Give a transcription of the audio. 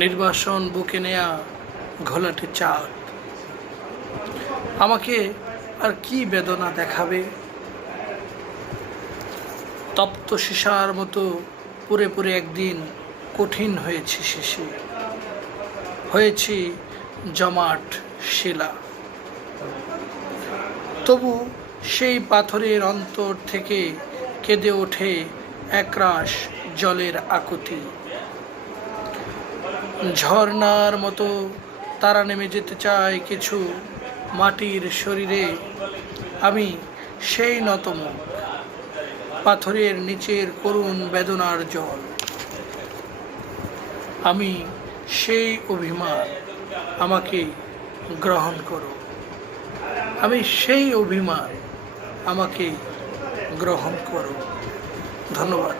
নির্বাসন বুকে নেয়া ঘোলাটে চাঁদ আমাকে আর কি বেদনা দেখাবে। তপ্ত সীসার মতো পুরে পুরে একদিন কঠিন হয়েছি শেষে, হয়েছি জমাট শিলা। তবু সেই পাথরের অন্তর থেকে কেঁদে ওঠে একরাশ জলের আকুতি। ঝর্ণার মতো তারা নেমে যেতে চায় কিছু মাটির শরীরে। আমি সেই নতমুখ, পাথরের নিচের করুণ বেদনার জল। আমি সেই অভিমান, আমাকে গ্রহণ করো। আমি সেই অভিমান, আমাকে গ্রহণ করো। ধন্যবাদ।